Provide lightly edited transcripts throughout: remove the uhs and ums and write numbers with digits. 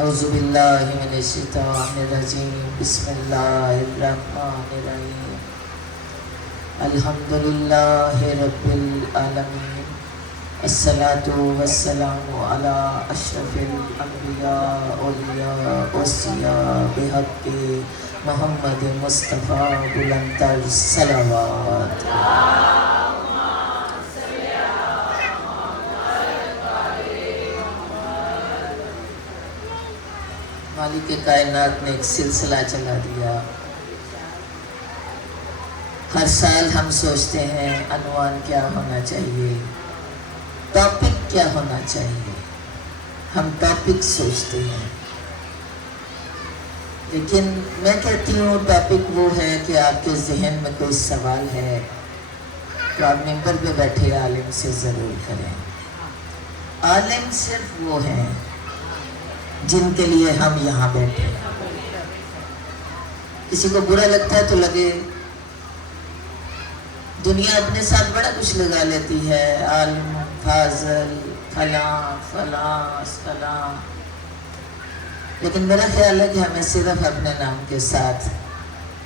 اعوذ باللہ من الشیطان الرجیم بسم اللہ الرحمن الرحیم الحمدللہ رب العالمین الصلاة والسلام علی اشرف الانبیاء اولیاء اوصیاء بحق محمد مصطفیٰ بلندتر صلوات. مالک کائنات نے ایک سلسلہ چلا دیا. ہر سال ہم سوچتے ہیں عنوان کیا ہونا چاہیے، ٹاپک کیا ہونا چاہیے. ہم ٹاپک سوچتے ہیں، لیکن میں کہتی ہوں ٹاپک وہ ہے کہ آپ کے ذہن میں کوئی سوال ہے تو آپ ممبر پہ بیٹھے عالم سے ضرور کریں. عالم صرف وہ ہیں جن کے لیے ہم یہاں بیٹھے ہیں. کسی کو برا لگتا ہے تو لگے، دنیا اپنے ساتھ بڑا کچھ لگا لیتی ہے، عالم، فاضل، فلاں فلاں فلاں، لیکن میرا خیال ہے کہ ہمیں صرف اپنے نام کے ساتھ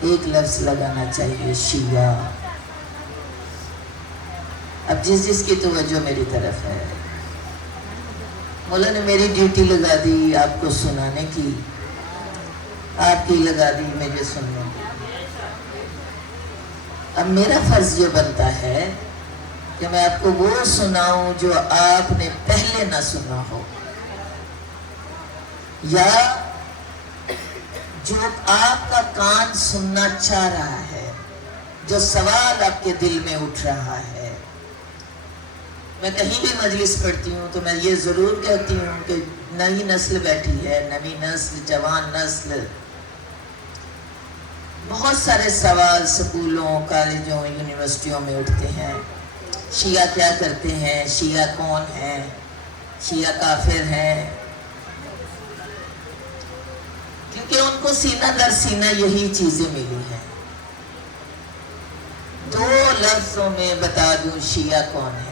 ایک لفظ لگانا چاہیے، شیعہ. اب جس کی توجہ میری طرف ہے، مولا نے میری ڈیوٹی لگا دی آپ کو سنانے کی، آپ کی لگا دی مجھے سننے کی. اب میرا فرض جو بنتا ہے کہ میں آپ کو وہ سناؤں جو آپ نے پہلے نہ سنا ہو، یا جو آپ کا کان سننا چاہ رہا ہے، جو سوال آپ کے دل میں اٹھ رہا ہے. میں کہیں بھی مجلس پڑھتی ہوں تو میں یہ ضرور کہتی ہوں کہ نئی نسل بیٹھی ہے، نئی نسل، جوان نسل. بہت سارے سوال سکولوں، کالجوں، یونیورسٹیوں میں اٹھتے ہیں. شیعہ کیا کرتے ہیں؟ شیعہ کون ہیں؟ شیعہ کافر ہیں؟ کیونکہ ان کو سینہ در سینہ یہی چیزیں ملی ہیں. دو لفظوں میں بتا دوں شیعہ کون ہے.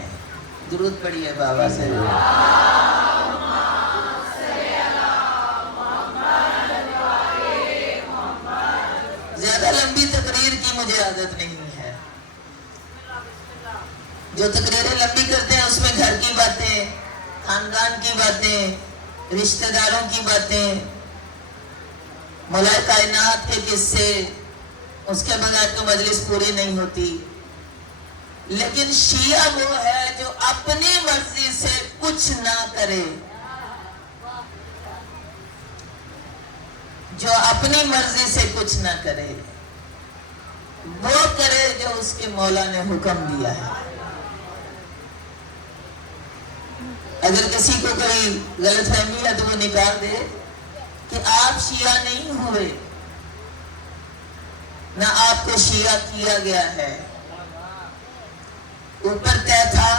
درود پڑھیے بابا سے. زیادہ لمبی تقریر کی مجھے عادت نہیں ہے. جو تقریریں لمبی کرتے ہیں اس میں گھر کی باتیں، خاندان کی باتیں، رشتہ داروں کی باتیں، مولا کائنات کے قصے، اس کے بغیر تو مجلس پوری نہیں ہوتی. لیکن شیعہ وہ ہے جو اپنی مرضی سے کچھ نہ کرے، جو اپنی مرضی سے کچھ نہ کرے، وہ کرے جو اس کے مولا نے حکم دیا ہے. اگر کسی کو کوئی غلط فہمی ہے تو وہ نکال دے کہ آپ شیعہ نہیں ہوئے، نہ آپ کو شیعہ کیا گیا ہے. اوپر طے تھا.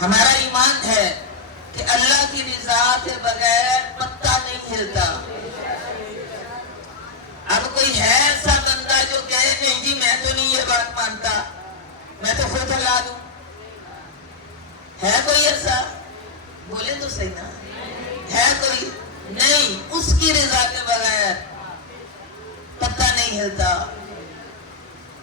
ہمارا ایمان ہے کہ اللہ کی رضا کے بغیر پتا نہیں ہلتا. اب کوئی ہے ایسا بندہ جو کہے نہیں جی میں تو نہیں یہ بات مانتا، میں تو خود ہلا دوں؟ ہے کوئی ایسا؟ بولے تو صحیح نا. ہے کوئی؟ نہیں. اس کی رضا کے بغیر پتا نہیں ہلتا.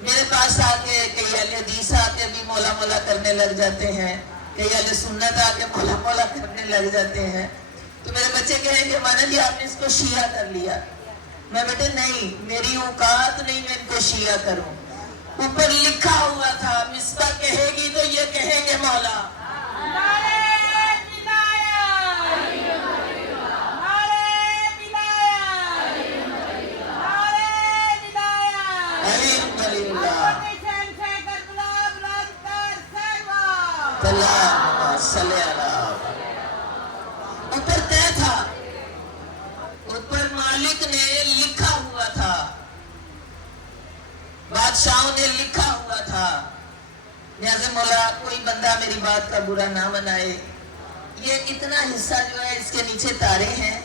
میرے پاس آ کے کئی اہل حدیث آ کے بھی مولا مولا کرنے لگ جاتے ہیں، کئی اہل سنت آ کے مولا مولا کرنے لگ جاتے ہیں. تو میرے بچے کہیں گے مانا جی آپ نے اس کو شیعہ کر لیا. میں بیٹے نہیں، میری اوقات نہیں میں ان کو شیعہ کروں. اوپر لکھا ہوا تھا مصباح کہے گی تو یہ کہیں گے مولا. اوپر طے تھا، اوپر مالک نے لکھا ہوا تھا، بادشاہوں نے لکھا ہوا تھا. لہذا مولا کوئی بندہ میری بات کا برا نہ منائے. یہ اتنا حصہ جو ہے اس کے نیچے تارے ہیں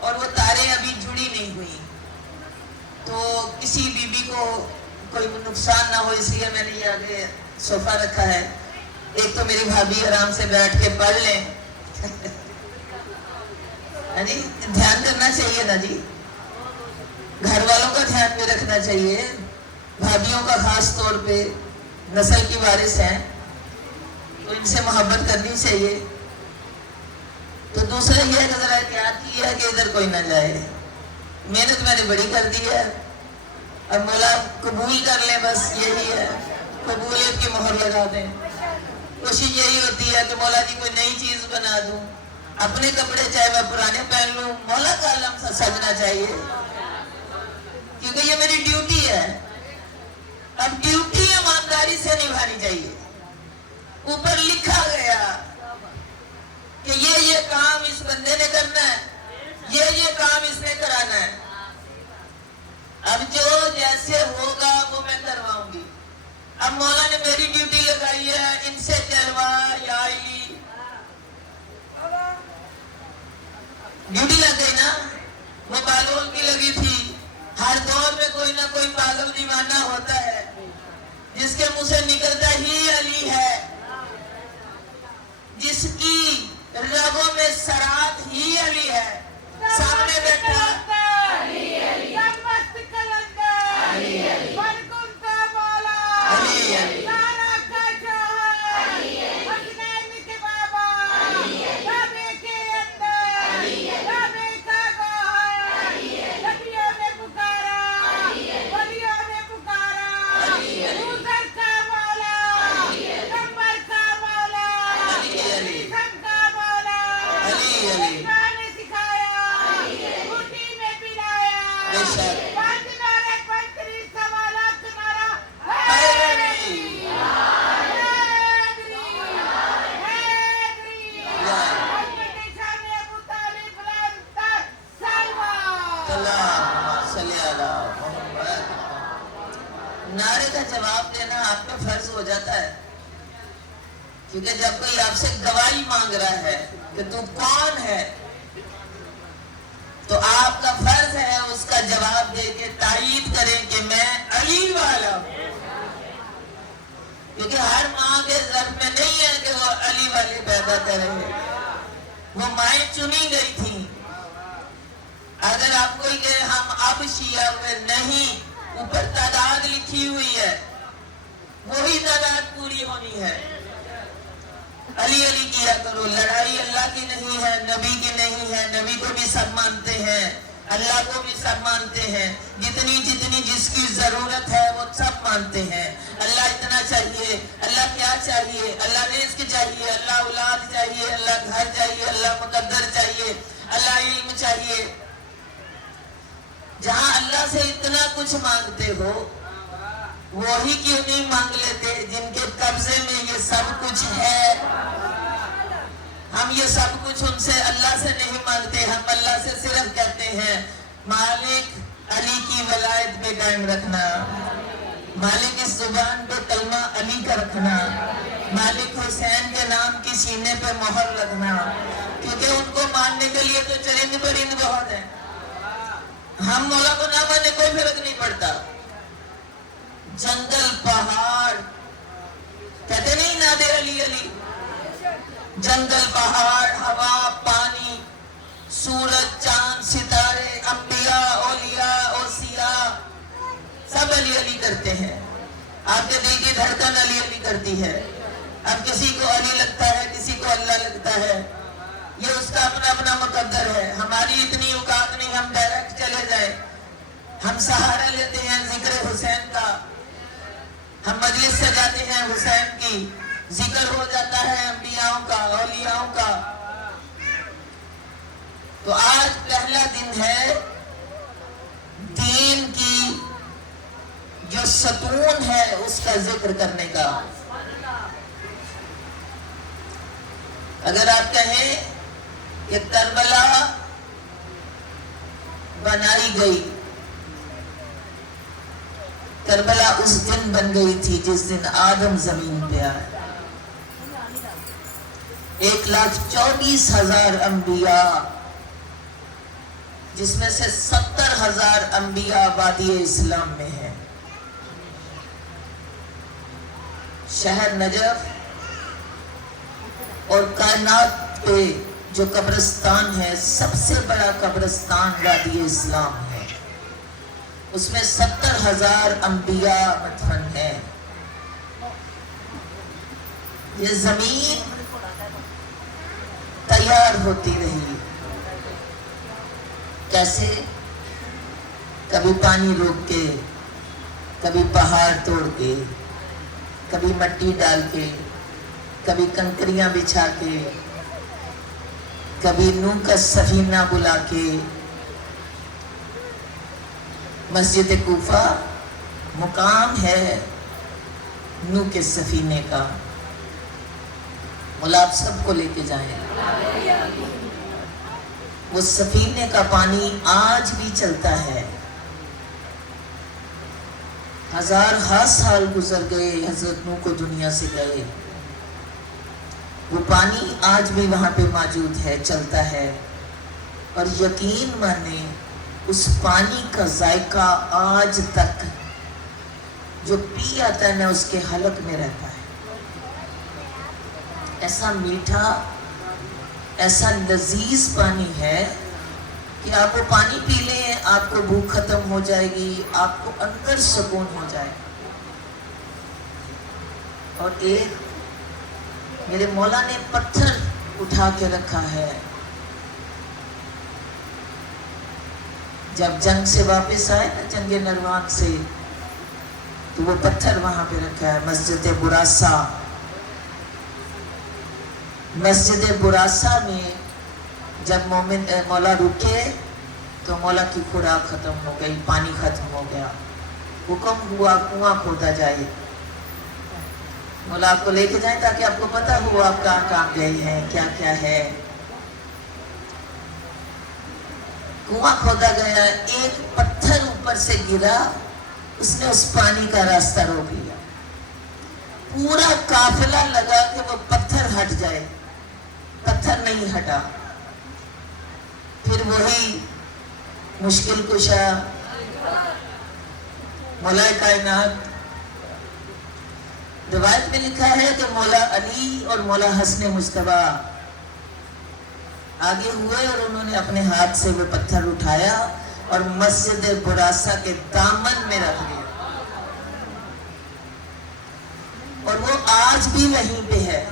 اور وہ تارے ابھی جڑی نہیں ہوئی، تو کسی بی بی کو کوئی نقصان نہ ہو اس لیے میں نے یہ آگے صوفہ رکھا ہے. ایک تو میری بھابھی آرام سے بیٹھ کے پڑھ لیں جی دھیان کرنا چاہیے نا جی، گھر والوں کا دھیان بھی رکھنا چاہیے، بھابھیوں کا خاص طور پہ، نسل کی وارث ہیں تو ان سے محبت کرنی چاہیے۔ تو دوسرا یہ ہے کہ ذرا احتیاط کی ہے کہ ادھر کوئی نہ جائے، محنت میں نے بڑی کر دی ہے، اب مولا قبول کر لیں، بس یہی ہے، قبولیت کی مہر لگا دیں۔ کوشش یہی ہوتی ہے کہ مولا جی کوئی نئی چیز بنا دوں، اپنے کپڑے چاہے میں پرانے پہن لوں، مولا کا علم سجنا چاہیے، کیونکہ یہ میری ڈیوٹی ہے۔ اب ڈیوٹی ایمانداری سے نبھانی چاہیے۔ اوپر لکھا گیا کہ یہ کام اس بندے نے کرنا ہے، یہ کام اس نے کرانا ہے، اب جو جیسے ہوگا وہ میں کرواؤں گی۔ اب مولا نے میری ڈیوٹی لگائی ہے، ان سے چلوا یا علی، ڈیوٹی لگ گئی نا، وہ پاگلوں کی لگی تھی۔ ہر دور میں کوئی نہ کوئی پاگل دیوانہ ہوتا ہے جس کے منہ سے نکلتا ہی علی ہے، جس کی رگوں میں سرات ہی علی ہے، سامنے بیٹھا نعرے کا جواب دینا آپ پہ فرض ہو جاتا ہے، کیونکہ جب کوئی آپ سے گواہی مانگ رہا ہے کہ تو کون ہے تو آپ کا فرض ہے اس کا جواب دے کے تائید کریں کہ میں علی والا ہوں، کیونکہ ہر ماں کے ظرف میں نہیں ہے کہ وہ علی والے پیدا کرے، وہ مائیں چنی گئی تھیں۔ اگر آپ کوئی کہ ہم اب شیعہ ہوئے، نہیں، اوپر تعداد لکھی ہوئی ہے، وہی تعداد پوری ہونی ہے۔ علی علی کیا کرو، لڑائی اللہ کی نہیں ہے، نبی کی نہیں ہے، نبی کو بھی سب مانتے ہیں، اللہ کو بھی سب مانتے ہیں، جتنی جس کی ضرورت ہے وہ سب مانتے ہیں۔ اللہ اتنا چاہیے، اللہ کیا چاہیے، اللہ رزق چاہیے، اللہ اولاد چاہیے، اللہ گھر چاہیے، اللہ مقدر چاہیے، اللہ علم چاہیے۔ جہاں اللہ سے اتنا کچھ مانگتے ہو وہی کیوں نہیں مانگ لیتے جن کے قبضے میں یہ سب کچھ ہے؟ ہم یہ سب کچھ ان سے، اللہ سے نہیں مانگتے، ہم اللہ سے صرف کہتے ہیں مالک علی کی ولایت پہ قائم رکھنا، مالک اس زبان پہ کلمہ علی کا رکھنا، مالک حسین کے نام کی سینے پہ مہر رکھنا، کیونکہ ان کو ماننے کے لیے تو چرند پرند بہت ہیں۔ ہم مولا کو نہ مانے کوئی فرق نہیں پڑتا، جنگل پہاڑ کہتے نہیں نادے علی علی، جنگل پہاڑ ہوا پانی سورج چاند ستارے انبیاء اولیاء اوصیاء سب علی علی کرتے ہیں۔ آپ کے دل کی دھڑکن علی علی کرتی ہے، اب کسی کو علی لگتا ہے، کسی کو اللہ لگتا ہے، یہ اس کا اپنا اپنا مقدر ہے۔ ہماری اتنی اوقات نہیں ہم ڈائریکٹ چلے جائیں، ہم سہارا لیتے ہیں ذکر حسین کا، ہم مجلس سے جاتے ہیں حسین کی، ذکر ہو جاتا ہے انبیاءوں کا اولیاءوں کا۔ تو آج پہلا دن ہے دین کی جو ستون ہے اس کا ذکر کرنے کا۔ اگر آپ کہیں کہ کربلا بنائی گئی، کربلا اس دن بن گئی تھی جس دن آدم زمین پہ آئے، 1,24,000 انبیاء، جس میں سے 70,000 انبیاء وادی اسلام میں ہیں۔ شہر نجف اور کائنات پہ جو قبرستان ہے سب سے بڑا قبرستان وادی اسلام ہے، اس میں 70,000 انبیاء مدفن ہیں۔ یہ زمین تیار ہوتی رہی، کیسے؟ کبھی پانی روک کے، کبھی پہاڑ توڑ کے، کبھی مٹی ڈال کے، کبھی کنکریاں بچھا کے، کبھی نوح کا سفینہ بلا کے۔ مسجد کوفہ مقام ہے نوح کے سفینے کا، مولا آپ سب کو لے کے جائیں۔ وہ سفینے کا پانی آج بھی چلتا ہے، ہزار سال گزر گئے، حضرت نوح کو دنیا سے گئے، وہ پانی آج بھی وہاں پہ موجود ہے، چلتا ہے۔ اور یقین مانے اس پانی کا ذائقہ آج تک جو پی آتا ہے نا اس کے حلق میں رہتا ہے، ایسا میٹھا، ایسا لذیذ پانی ہے کہ آپ وہ پانی پی لیں آپ کو بھوک ختم ہو جائے گی، آپ کو اندر سکون ہو جائے۔ اور ایک میرے مولا نے پتھر اٹھا کے رکھا ہے، جب جنگ سے واپس آئے نا جنگ نروان سے، تو وہ پتھر وہاں پہ رکھا ہے، مسجد براسا۔ مسجد براسا میں جب مولا رکے تو مولا کی خوراک ختم ہو گئی، پانی ختم ہو گیا، حکم ہوا کنواں کھودا جائے، مولا آپ کو لے کے جائیں تاکہ آپ کو پتہ ہو آپ کہاں کہاں گئے ہیں، کیا کیا ہے۔ کنواں کھودا گیا، ایک پتھر اوپر سے گرا، اس نے اس پانی کا راستہ روک لیا، پورا قافلہ لگا کہ وہ پتھر ہٹ جائے، پتھر نہیں ہٹا۔ پھر وہی مشکل کشا مولا کائنات، روایت میں لکھا ہے کہ مولا علی اور مولا حسن مجتبیٰ آگے ہوئے اور انہوں نے اپنے ہاتھ سے وہ پتھر اٹھایا اور مسجد براسا کے دامن میں رکھ دیا، اور وہ آج بھی وہیں پہ ہے۔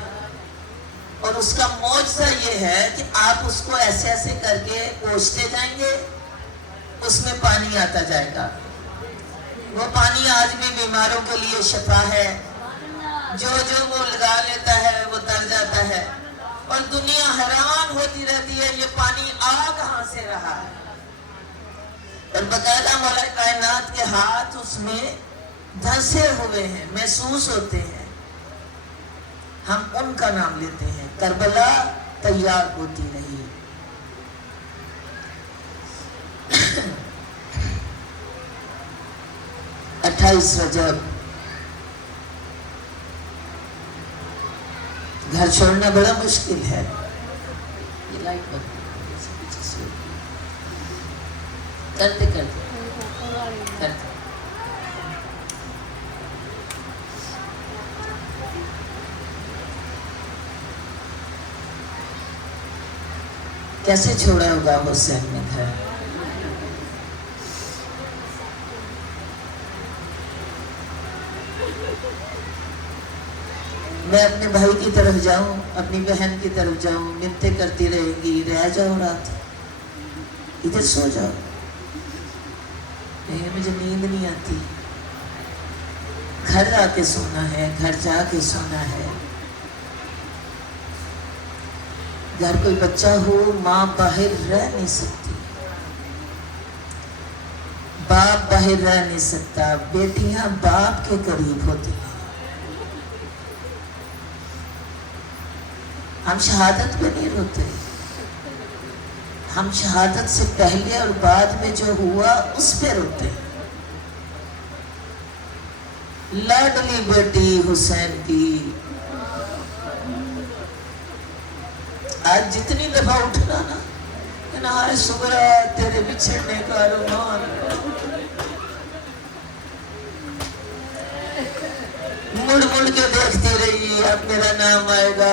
اور اس کا معجزہ یہ ہے کہ آپ اس کو ایسے ایسے کر کے پوچھتے جائیں گے، اس میں پانی آتا جائے گا۔ وہ پانی آج بھی بیماروں کے لیے شفا ہے، جو وہ لگا لیتا ہے وہ تر جاتا ہے، اور دنیا حیران ہوتی رہتی ہے یہ پانی آ کہاں سے رہا ہے۔ اور باقاعدہ مولا کائنات کے ہاتھ اس میں دھنسے ہوئے ہیں، محسوس ہوتے ہیں، ہم ان کا نام لیتے ہیں۔ کربلا تیار ہوتی رہی۔ 28 رجب گھر چھوڑنا بڑا مشکل ہے۔ یہ لائٹ بند کرتے کرتے کیسے چھوڑا ہوگا حسین نے گھر؟ میں اپنے بھائی کی طرف جاؤں، اپنی بہن کی طرف جاؤں، منتیں کرتی رہیں گی، رہ جاؤ رات، ادھر سو جاؤ، نہیں مجھے نیند نہیں آتی، گھر آ کے سونا ہے، گھر جا کے سونا ہے۔ گھر کوئی بچہ ہو، ماں باہر رہ نہیں سکتی، باپ باہر رہ نہیں سکتا، بیٹیاں باپ کے قریب ہوتی ہیں۔ ہم شہادت پہ نہیں روتے، ہم شہادت سے پہلے اور بعد میں جو ہوا اس پہ روتے ہیں۔ لاڈلی بیٹی حسین کی آج جتنی دفعہ اٹھنا نا کہ نہائے سغرا تیرے بچھڑنے کا ارمان، مڑ مڑ کے دیکھتی رہی، اب میرا نام آئے گا،